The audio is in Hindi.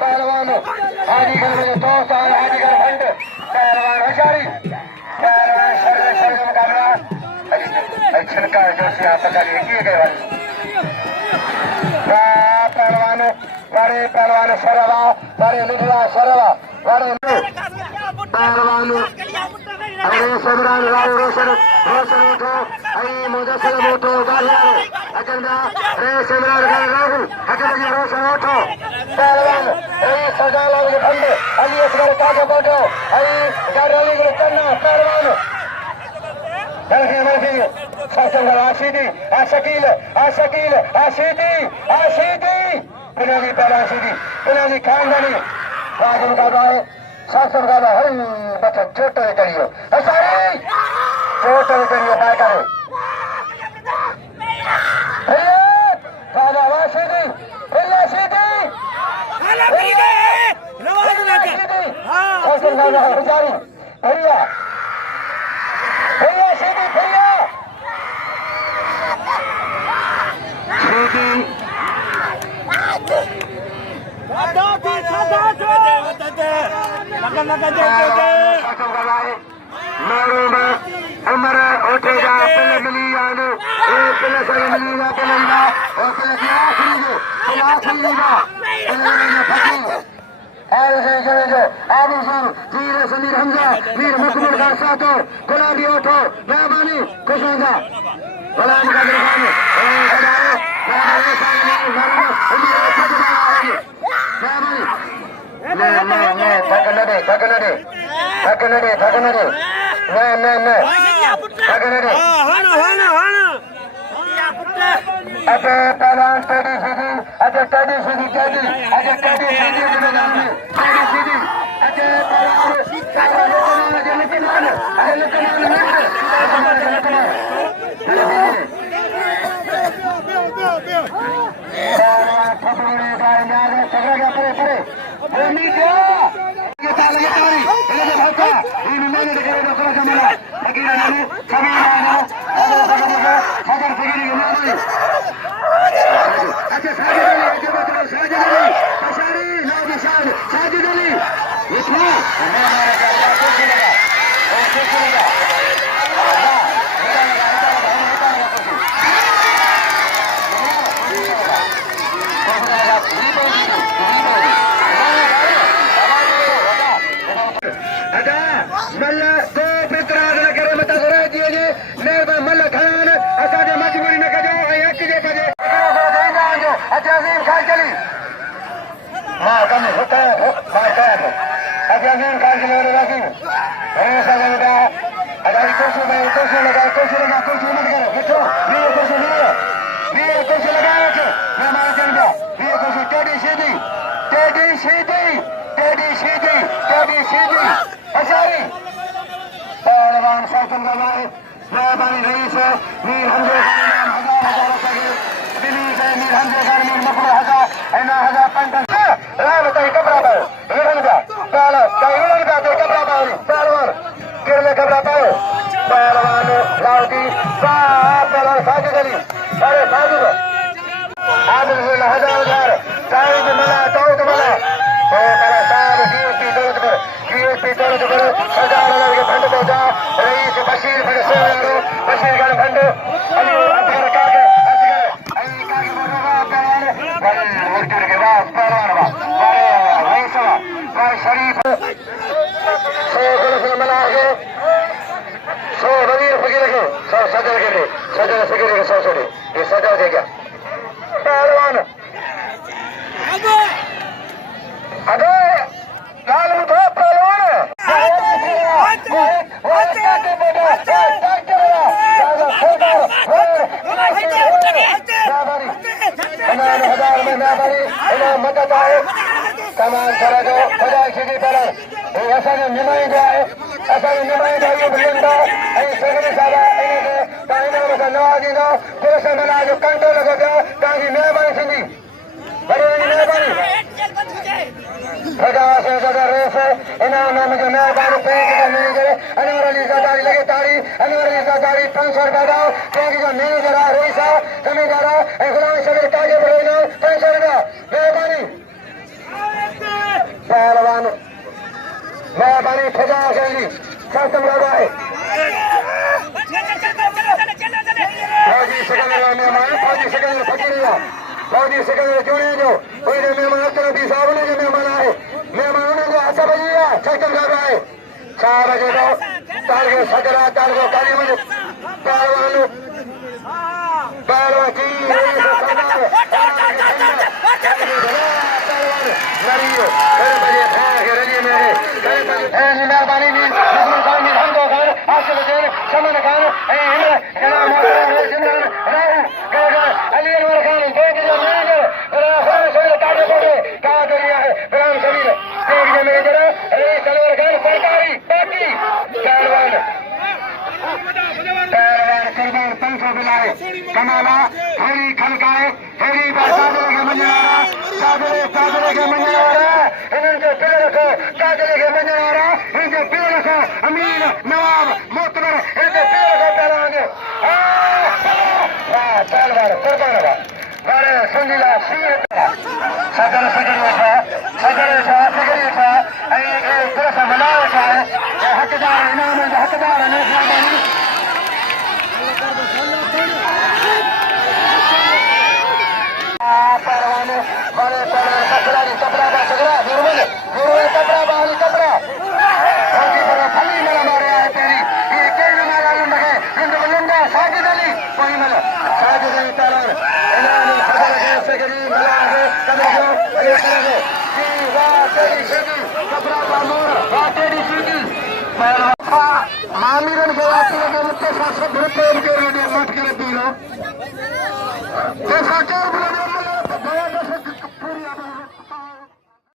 पहलवान हाजीगर में दोस्त और हाजीगर फंड पहलवान होशियारी पहलवान शर्म मुकाबला छिड़का जोशी यहाँ पता नहीं किए गए पहलवान बड़े पहलवान शरवा बड़े लिखवा शरवा बड़े पहलवान अरे सबरान राव रोशन रोशन उठो अरे मुदस्सिर उठो गालियां अजंदा रे सबरान राव हजरत रोशन उठो पहलवान अरे सजा लगे फंड अली असगर काके बैठो अरे गाड़ी के चन्ना पहलवान चलके बैठे ससंग आशीदी आशकील आशीदी पिनाली पहला आशीदी पिनाली खानदानी राजन का भाई शासन का भाई बच्चा छोटे करियो सारी छोटे करियो काय करे बाबा वासीदी पिल्ला सीदी हाला पड़ी गए रवाज ना कर हां शासन का भाई जारी भैया सीधी भैया सीधी उम्र उठेगा पहले मिली जाने पहले से मिलेगा पहलेगा और पहले वीर समीर हमजा वीर मकबूल का साथो गुलाबी उठो मेहरबानी खुश होगा गुलाम का दुकान पहलवान शासन का मेहरबानी रईस मीर हमजे नाम हजार दिल्ली से मीर हमजे मीर मकबूल हजार पंटन राम तई कपड़ा पाओ हिरन का पहला हिरन का तो कपड़ा पाओ पहलवान किरले कपड़ा पाओ पहलवान लाउदी पहलवान साजिद अली अरे साजिद आदिल हजार साइड मला चौक मला पहला साहब डीएसपी दौलत पर हजार के फंड पहुंचा रईस बशीर फिर से बशीर का फंड अली अब्बार का के अली का के पहलवान मुर्तुर के बाद पहलवान रईस शरीफ सो मिला के 100 वजीर फकीर के 100 सदर के लिए सदर फकीर के 100 छोड़े ये सदर दे गया पहलवान अरे लाल मुठो पहलवान कमाल करा दो खुदा सीधी पर असांजो नुमाइंदो आहे असांजो नुमाइंदो इहो मिलंदो ऐं सगरे साहिब इनखे तव्हां इनाम सां नवाज़ींदो पुलिस मिला जो कंटो लॻो पियो तव्हांजी महिरबानी थींदी बड़ी मेहरबानी खजा से ज्यादा रेस इनाम नाम जो मेहरबानी बैंक जो मैनेजर अनवर अली ज़रदारी लगे ताड़ी अनवर अली ज़रदारी 500 रुपया दाओ बैंक जो मैनेजर है रईस है जमींदार है गुलाम शबीर ताजे बड़े नाम 500 रुपया मेहरबानी मेहरबानी खजा से जी खत्म लगा है फौजी सिकंदर मेहमान फौजी सिकंदर फकीरिया फौजी सिकंदर जोड़े जो कोई मेहमान तरफ साहब ने जो मेहमान आए मेहमानों ने जो अच्छा बजिया खत्म लगा है 4 बजे को तालगो सजरा तालगो काली मुझे पहलवान पहलवान की मेहरबानी समन खान अली अनवर खान बैंक जो मैनेजर क्या करिया है गुलाम शबीर बैंक जो मैनेजर रईस अनवर खान सरकारी बाकी पहलवान सरदार 500 बिलाए कमाला हेरी खनकाए हेरी साजरे के मंजरा साजरे के मंजरा इनके पिल रखो साजरे के मंजरा इनके पिल रखो अमीर नवाब मोतबर इनके पिल रखो पहलवान पहलवान कुर्बान बड़े सुनीला सिंह सदर सिगरी था तरफ मना उठा है हकदार इनाम हकदार ने पहलवान बड़े कपड़ा बा सगरा गुरुवन कपड़ा बाहरी कपड़ा फौजी बड़ा फली मेरा मारे आए तेरी ये कई मारा लंडे लंडा साजिद अली कोई मिला साजिद अली पहलवान इनाम सदर के सिगरी मिला है कदम ये करो जी वाह तेरी सीधी कपड़ा बा मोर वाह तेरी सीधी पहलवान मामीरन के आती लगे मुत्ते साथ रुपए के रेडियो मत करे पीरो तो सरकार